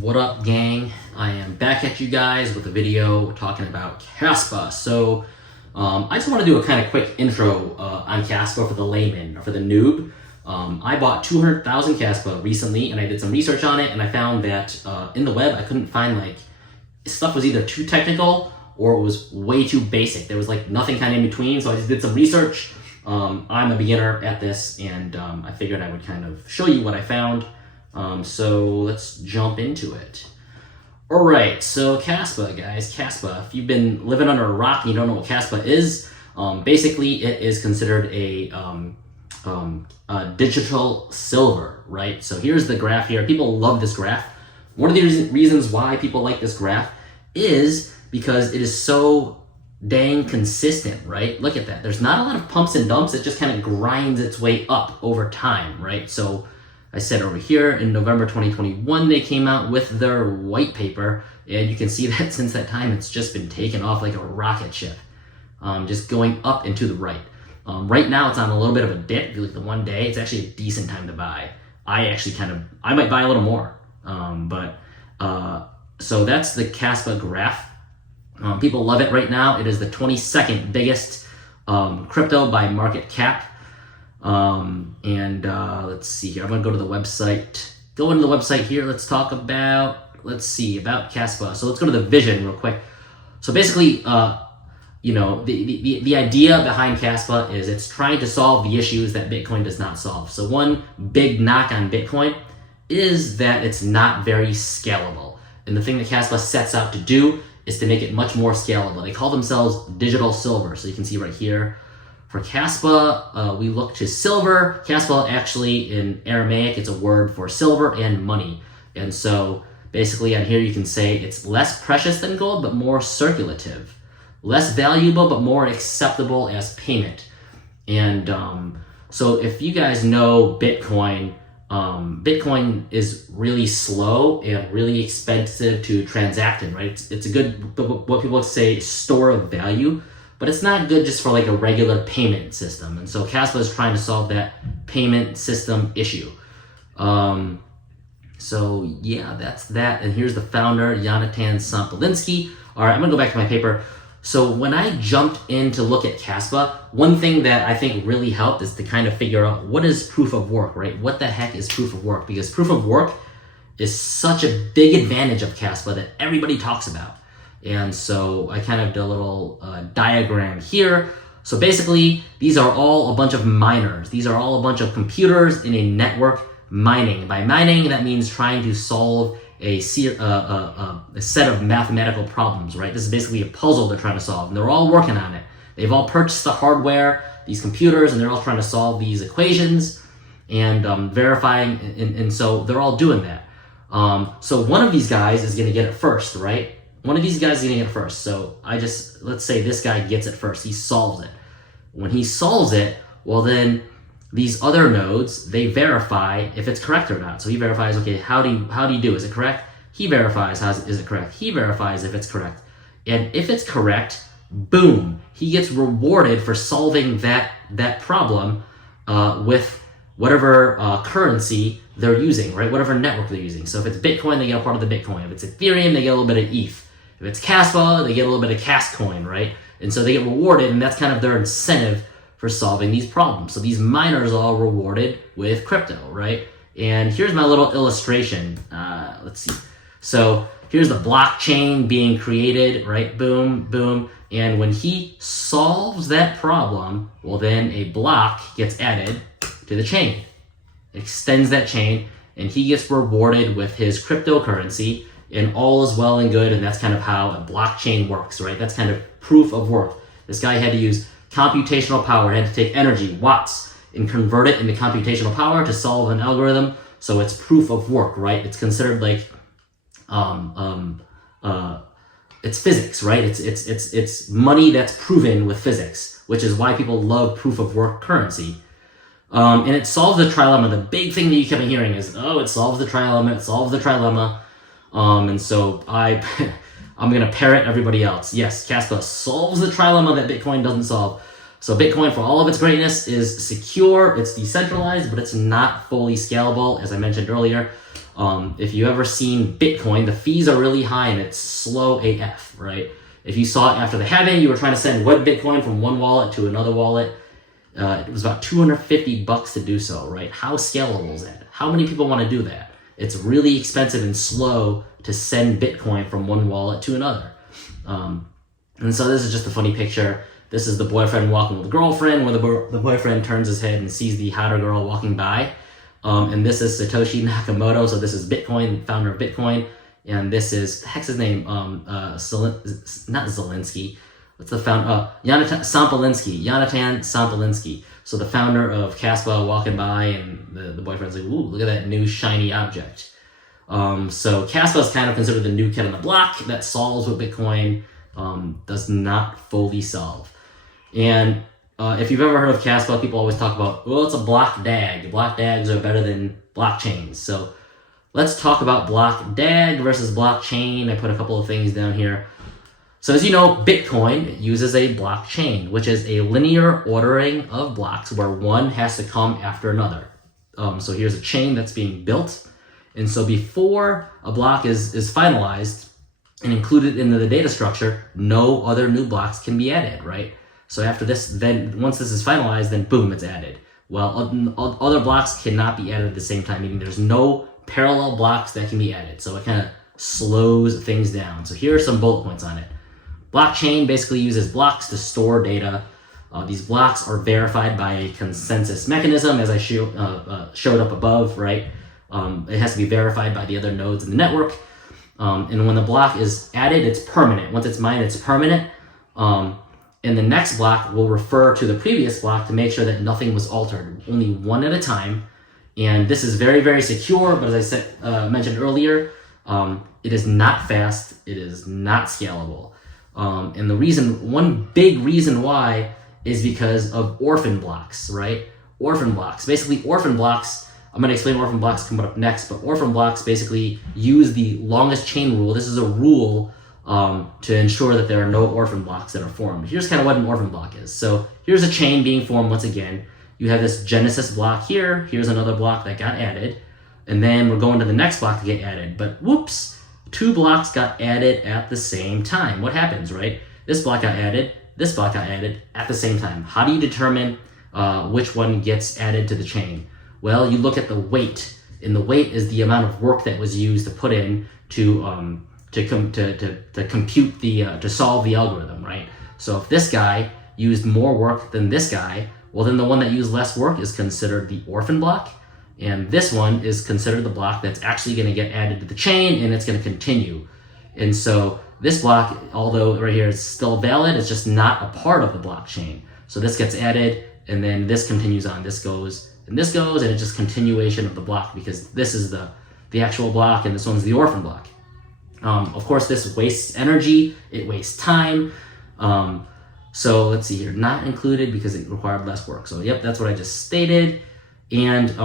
What up, gang? I am back at you guys with a video talking about Kaspa. So I just want to do a kind of quick intro on Kaspa for the layman or for the noob. I bought 200,000 Kaspa recently, and I did some research on it, and I found that in the web I couldn't find, like, stuff was either too technical or it was way too basic. There was like nothing kind of in between, so I just did some research. I'm a beginner at this, and I figured I would kind of show you what I found. So let's jump into it. All right, so Kaspa, guys, Kaspa. If you've been living under a rock and you don't know what Kaspa is, basically it is considered a digital silver, right? So here's the graph here. People love this graph. One of the reasons why people like this graph is because it is so dang consistent, right? Look at that. There's not a lot of pumps and dumps. It just kind of grinds its way up over time, right? So I said over here in November 2021, they came out with their white paper, and you can see that since that time, it's just been taken off like a rocket ship, just going up and to the right. Right now, it's on a little bit of a dip. If you look at the 1 day, it's actually a decent time to buy. I might buy a little more, so that's the Kaspa graph. People love it right now. It is the 22nd biggest crypto by market cap. Let's see here. I'm gonna go to the website. Go into the website here. Let's talk about, about Kaspa. So let's go to the vision real quick. So basically, the idea behind Kaspa is it's trying to solve the issues that Bitcoin does not solve. So one big knock on Bitcoin is that it's not very scalable. And the thing that Kaspa sets out to do is to make it much more scalable. They call themselves digital silver. So you can see right here, for Kaspa, we look to silver. Kaspa actually in Aramaic, it's a word for silver and money. And so basically on here you can say it's less precious than gold, but more circulative. Less valuable, but more acceptable as payment. And so if you guys know Bitcoin, Bitcoin is really slow and really expensive to transact in, right? It's a good, what people would say, store of value, but it's not good just for like a regular payment system. And so Kaspa is trying to solve that payment system issue. So yeah, that's that. And here's the founder, Yonatan Sampolinsky. All right, I'm gonna go back to my paper. So when I jumped in to look at Kaspa, one thing that I think really helped is to kind of figure out what is proof of work, right? What the heck is proof of work? Because proof of work is such a big advantage of Kaspa that everybody talks about. And so I kind of did a little diagram here. So basically, these are all a bunch of miners. These are all a bunch of computers in a network mining. By mining, that means trying to solve a set of mathematical problems, right? This is basically a puzzle they're trying to solve, and they're all working on it. They've all purchased the hardware, these computers, and they're all trying to solve these equations and verifying, and so they're all doing that. So one of these guys is gonna get it first, right? One of these guys is gonna get it first. So let's say this guy gets it first, he solves it. When he solves it, well then, these other nodes, they verify if it's correct or not. So he verifies, okay, how do you do? Is it correct? He verifies, is it correct? He verifies if it's correct. And if it's correct, boom, he gets rewarded for solving that problem with whatever currency they're using, right? Whatever network they're using. So if it's Bitcoin, they get a part of the Bitcoin. If it's Ethereum, they get a little bit of ETH. If it's Kaspa, they get a little bit of Kascoin, right? And so they get rewarded, and that's kind of their incentive for solving these problems. So these miners are all rewarded with crypto, right? And here's my little illustration. Let's see. So here's the blockchain being created, right? Boom, boom. And when he solves that problem, well then a block gets added to the chain. It extends that chain, and he gets rewarded with his cryptocurrency, and all is well and good, and that's kind of how a blockchain works, right? That's kind of proof of work. This guy had to use computational power, had to take energy, watts, and convert it into computational power to solve an algorithm. So it's proof of work, right? It's considered like it's physics, right? It's money that's proven with physics, which is why people love proof of work currency. And it solves the trilemma. The big thing that you kept hearing is, oh, it solves the trilemma, it solves the trilemma. And so I'm going to parrot everybody else. Yes, Kaspa solves the trilemma that Bitcoin doesn't solve. So Bitcoin, for all of its greatness, is secure, it's decentralized, but it's not fully scalable, as I mentioned earlier. If you ever seen Bitcoin, the fees are really high and it's slow AF, right? If you saw it after the halving, you were trying to send one Bitcoin from one wallet to another wallet. It was about $250 to do so, right? How scalable is that? How many people want to do that? It's really expensive and slow to send Bitcoin from one wallet to another. And so this is just a funny picture. This is the boyfriend walking with the girlfriend, where the boyfriend turns his head and sees the hotter girl walking by. And this is Satoshi Nakamoto. So this is Bitcoin, founder of Bitcoin. And this is, the heck's his name? Not Zelensky. What's the founder? Yonatan Sampolinsky. So the founder of Kaspa walking by, and the boyfriend's like, ooh, look at that new shiny object. So Kaspa is kind of considered the new kid on the block that solves what Bitcoin does not fully solve. And if you've ever heard of Kaspa, people always talk about, well, it's a block DAG. Block DAGs are better than blockchains. So let's talk about block DAG versus blockchain. I put a couple of things down here. So as you know, Bitcoin uses a blockchain, which is a linear ordering of blocks where one has to come after another. So here's a chain that's being built. And so before a block is finalized and included into the data structure, no other new blocks can be added, right? So after this, then once this is finalized, then boom, it's added. Well, other blocks cannot be added at the same time, meaning there's no parallel blocks that can be added. So it kind of slows things down. So here are some bullet points on it. Blockchain basically uses blocks to store data. These blocks are verified by a consensus mechanism, as I showed up above, right? It has to be verified by the other nodes in the network. And when the block is added, it's permanent. Once it's mined, it's permanent. And the next block will refer to the previous block to make sure that nothing was altered, only one at a time. And this is very, very secure, but as I mentioned earlier, it is not fast, it is not scalable. And one big reason why is because of orphan blocks, right? Orphan blocks. Basically, orphan blocks, I'm going to explain orphan blocks coming up next, but orphan blocks basically use the longest chain rule. This is a rule to ensure that there are no orphan blocks that are formed. Here's kind of what an orphan block is. So here's a chain being formed once again. You have this genesis block here. Here's another block that got added. And then we're going to the next block to get added. But whoops, 2 blocks got added at the same time. What happens, right? This block got added, this block got added at the same time. How do you determine which one gets added to the chain? Well, you look at the weight, and the weight is the amount of work that was used to put in to compute to solve the algorithm, right? So if this guy used more work than this guy, well, then the one that used less work is considered the orphan block. And this one is considered the block that's actually going to get added to the chain, and it's going to continue. And so this block, although right here is still valid, it's just not a part of the blockchain. So this gets added, and then this continues on. This goes, and it's just continuation of the block, because this is the actual block, and this one's the orphan block. Of course, this wastes energy. It wastes time. So let's see here. Not included because it required less work. So yep, that's what I just stated. And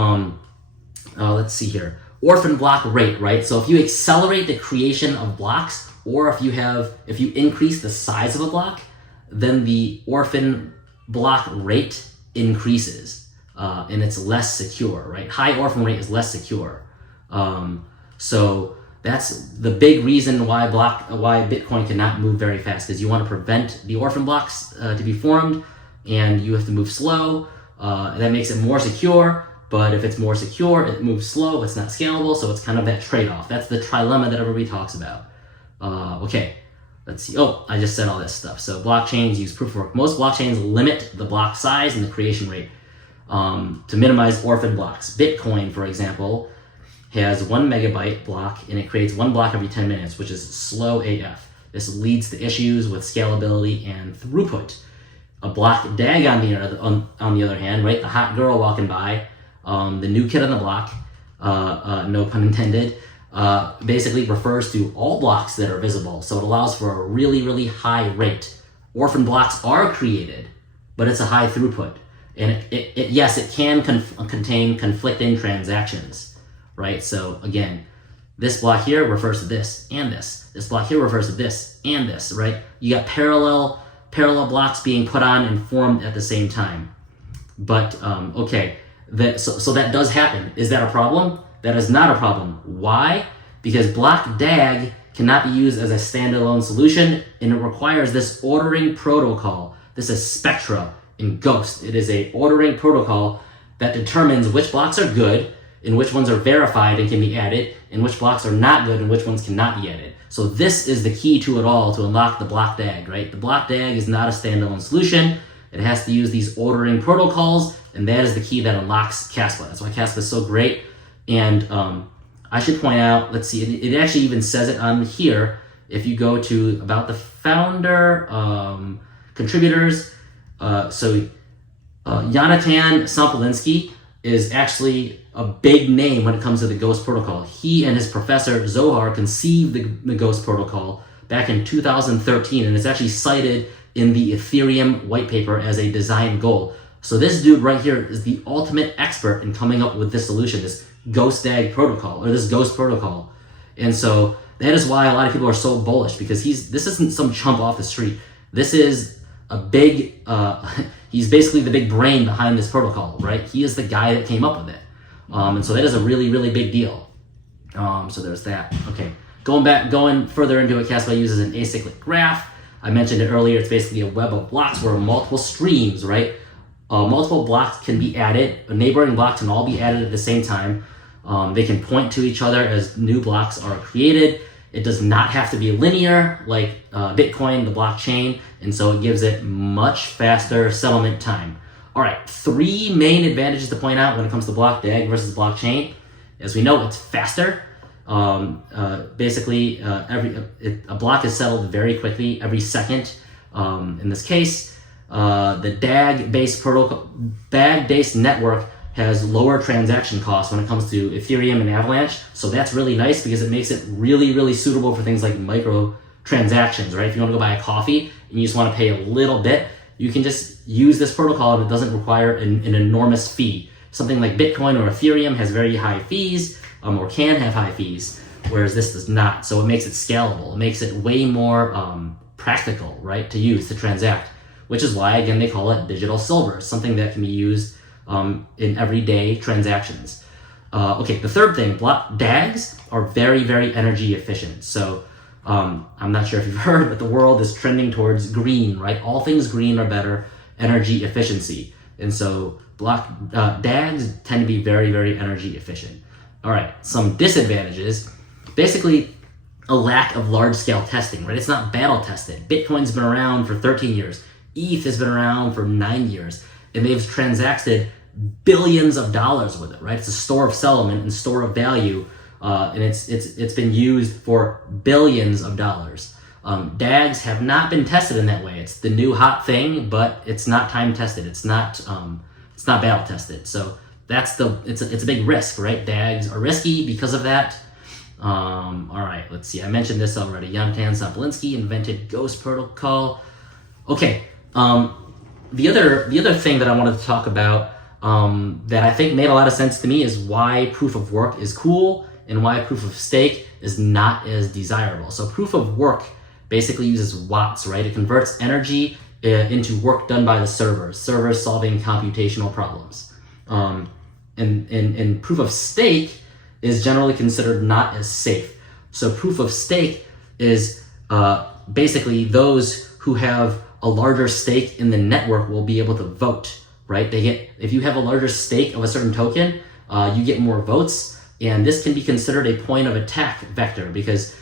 let's see here. Orphan block rate, right? So if you accelerate the creation of blocks, or if you increase the size of a block, then the orphan block rate increases, and it's less secure, right? High orphan rate is less secure. So that's the big reason why Bitcoin cannot move very fast, because you want to prevent the orphan blocks to be formed, and you have to move slow. That makes it more secure, but if it's more secure, it moves slow, it's not scalable, so it's kind of that trade-off. That's the trilemma that everybody talks about. Okay, let's see. Oh, I just said all this stuff. So blockchains use proof of work. Most blockchains limit the block size and the creation rate to minimize orphan blocks. Bitcoin, for example, has 1 megabyte block, and it creates 1 block every 10 minutes, which is slow AF. This leads to issues with scalability and throughput. A block DAG on the other hand, right? The hot girl walking by, the new kid on the block, no pun intended, basically refers to all blocks that are visible. So it allows for a really, really high rate. Orphan blocks are created, but it's a high throughput. And yes, it can contain conflicting transactions, right? So again, this block here refers to this and this. This block here refers to this and this, right? You got parallel blocks being put on and formed at the same time. But okay, so that does happen. Is that a problem? that is not a problem. Why? Because block DAG cannot be used as a standalone solution, and it requires this ordering protocol. This is Spectra in Ghost. It is a ordering protocol that determines which blocks are good and which ones are verified and can be added, and which blocks are not good and which ones cannot be added. So this is the key to it all to unlock the block DAG, right? The block DAG is not a standalone solution. It has to use these ordering protocols, and that is the key that unlocks Kaspa. That's why Kaspa is so great. And I should point out, let's see, it actually even says it on here. If you go to about the founder, contributors, Yonatan Sampolinsky is actually a big name when it comes to the Ghost protocol. He and his professor Zohar conceived the Ghost protocol back in 2013, and it's actually cited in the Ethereum white paper as a design goal. So this dude right here is the ultimate expert in coming up with this solution, this Ghost DAG protocol, or this Ghost protocol. And so that is why a lot of people are so bullish, because this isn't some chump off the street. This is a big, he's basically the big brain behind this protocol, right? He is the guy that came up with it. And so that is a really, really big deal. So there's that. Okay, going further into it, Kaspa uses an acyclic graph. I mentioned it earlier. It's basically a web of blocks where multiple streams, right? Multiple blocks can be added. Neighboring blocks can all be added at the same time. They can point to each other as new blocks are created. It does not have to be linear like Bitcoin, the blockchain, and so it gives it much faster settlement time. All right, 3 main advantages to point out when it comes to block DAG versus blockchain. As we know, it's faster. Basically, a block is settled very quickly, every second. In this case, the DAG-based network has lower transaction costs when it comes to Ethereum and Avalanche. So that's really nice because it makes it really, really suitable for things like micro transactions, right? If you want to go buy a coffee and you just want to pay a little bit, you can just use this protocol and it doesn't require an enormous fee. Something like Bitcoin or Ethereum has very high fees, or can have high fees, whereas this does not. So it makes it scalable. It makes it way more practical, right, to use, to transact, which is why, again, they call it digital silver, something that can be used in everyday transactions. Okay, the third thing, block DAGs are very, very energy efficient. So I'm not sure if you've heard, but the world is trending towards green, right? All things green are better energy efficiency. And so DAGs tend to be very, very energy efficient. All right, some disadvantages. Basically, a lack of large-scale testing, right? It's not battle tested. Bitcoin's been around for 13 years. ETH has been around for 9 years. And they've transacted billions of dollars with it, right? It's a store of settlement and store of value, and it's been used for billions of dollars. DAGs have not been tested in that way. It's the new hot thing, but it's not time tested. It's not battle tested. So it's a big risk, right? DAGs are risky because of that. All right, let's see. I mentioned this already. Yonatan Sampolinsky invented Ghost protocol. Okay. The other thing that I wanted to talk about that I think made a lot of sense to me is why proof of work is cool and why proof of stake is not as desirable. So proof of work basically uses watts, right? It converts energy into work done by the servers solving computational problems. And proof of stake is generally considered not as safe. So proof of stake is basically those who have a larger stake in the network will be able to vote, right? If you have a larger stake of a certain token, you get more votes, and this can be considered a point of attack vector because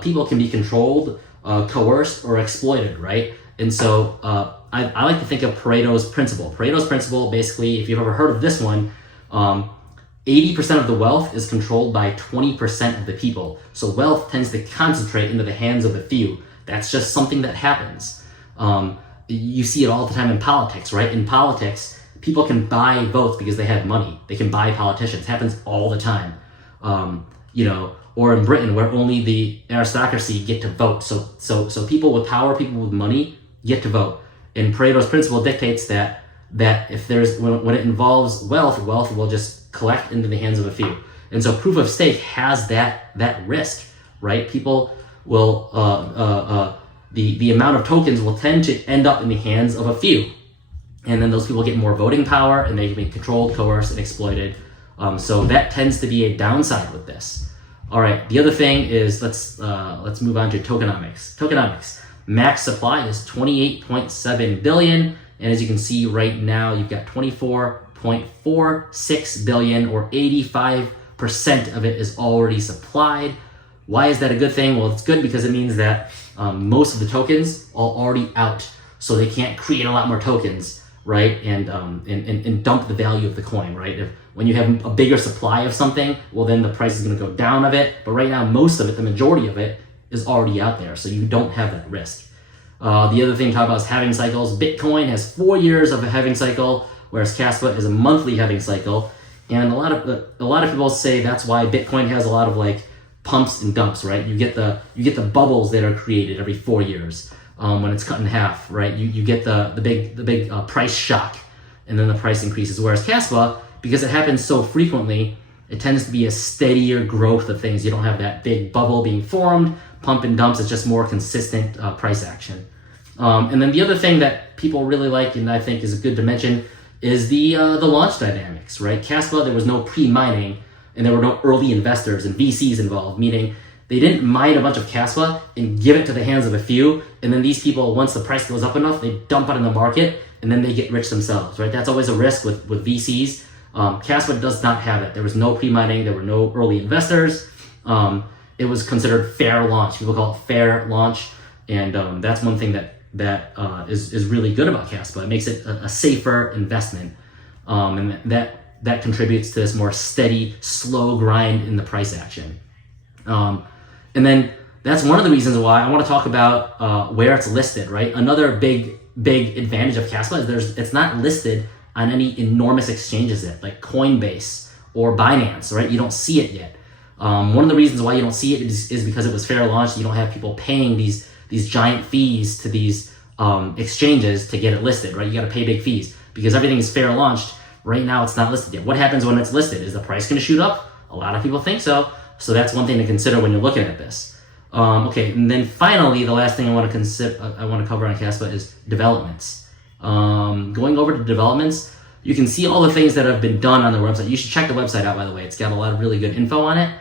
people can be controlled, coerced, or exploited, right? And so I like to think of Pareto's principle. Pareto's principle, basically, if you've ever heard of this one, 80% of the wealth is controlled by 20% of the people. So wealth tends to concentrate into the hands of a few. That's just something that happens. You see it all the time in politics, right? In politics, people can buy votes because they have money. They can buy politicians. It happens all the time. Or in Britain, where only the aristocracy get to vote. So people with power, people with money get to vote. And Pareto's principle dictates that if when it involves wealth will just collect into the hands of a few. And so proof of stake has that risk, right? People will the amount of tokens will tend to end up in the hands of a few. And then those people get more voting power and they can be controlled, coerced, and exploited So that tends to be a downside with this. All right, the other thing is let's move on to tokenomics. Tokenomics, max supply is 28.7 billion, and as you can see right now, you've got 24.46 billion, or 85% of it is already supplied. Why is that a good thing? Well, it's good because it means that most of the tokens are already out, so they can't create a lot more tokens, right? And dump the value of the coin, right? When you have a bigger supply of something, well, then the price is going to go down of it. But right now, most of it, the majority of it, is already out there, so you don't have that risk. The other thing to talk about is halving cycles. Bitcoin has 4 years of a halving cycle, whereas Kaspa is a monthly halving cycle. And a lot of people say that's why Bitcoin has a lot of like pumps and dumps, right? You get the bubbles that are created every 4 years when it's cut in half, right? You get the big price shock, and then the price increases. Whereas Kaspa, because it happens so frequently, it tends to be a steadier growth of things. You don't have that big bubble being formed, pump and dumps. It's just more consistent price action. And then the other thing that people really like, and I think is good to mention, is the launch dynamics, right? Kaspa, there was no pre-mining, and there were no early investors and VCs involved, meaning they didn't mine a bunch of Kaspa and give it to the hands of a few, and then these people, once the price goes up enough, they dump it in the market, and then they get rich themselves, right? That's always a risk with VCs. Kaspa does not have it. There was no pre-mining, there were no early investors. It was considered fair launch. People call it fair launch, and that's one thing that is really good about Kaspa. It makes it a safer investment, and that contributes to this more steady, slow grind in the price action. And then that's one of the reasons why I want to talk about where it's listed, right? Another big advantage of Kaspa is it's not listed on any enormous exchanges yet, like Coinbase or Binance, right? You don't see it yet. One of the reasons why you don't see it is because it was fair launch. You don't have people paying these giant fees to these exchanges to get it listed, right? You got to pay big fees because everything is fair launched. Right now, it's not listed yet. What happens when it's listed? Is the price going to shoot up? A lot of people think so. So that's one thing to consider when you're looking at this. Okay, and then finally, the last thing I want to cover on Kaspa is developments. Going over to developments, you can see all the things that have been done on the website. You should check the website out, by the way. It's got a lot of really good info on it.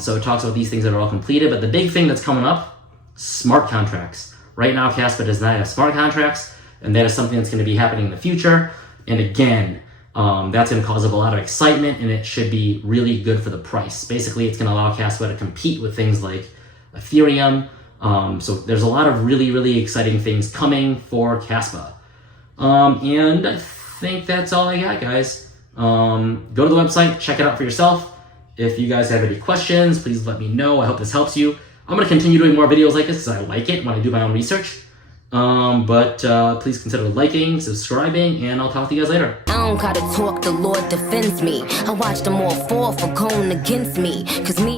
So it talks about these things that are all completed. But the big thing that's coming up, smart contracts. Right now, Kaspa does not have smart contracts, and that is something that's going to be happening in the future. And again, that's going to cause a lot of excitement, and it should be really good for the price. Basically, it's going to allow Kaspa to compete with things like Ethereum. So there's a lot of really, really exciting things coming for Kaspa. And I think that's all I got, guys. Go to the website, check it out for yourself. If you guys have any questions, please let me know. I hope this helps you. I'm going to continue doing more videos like this because I like it when I do my own research. But please consider liking, subscribing, and I'll talk to you guys later. I don't gotta talk, the Lord defends me. I watch them all fall for going against me. 'Cause me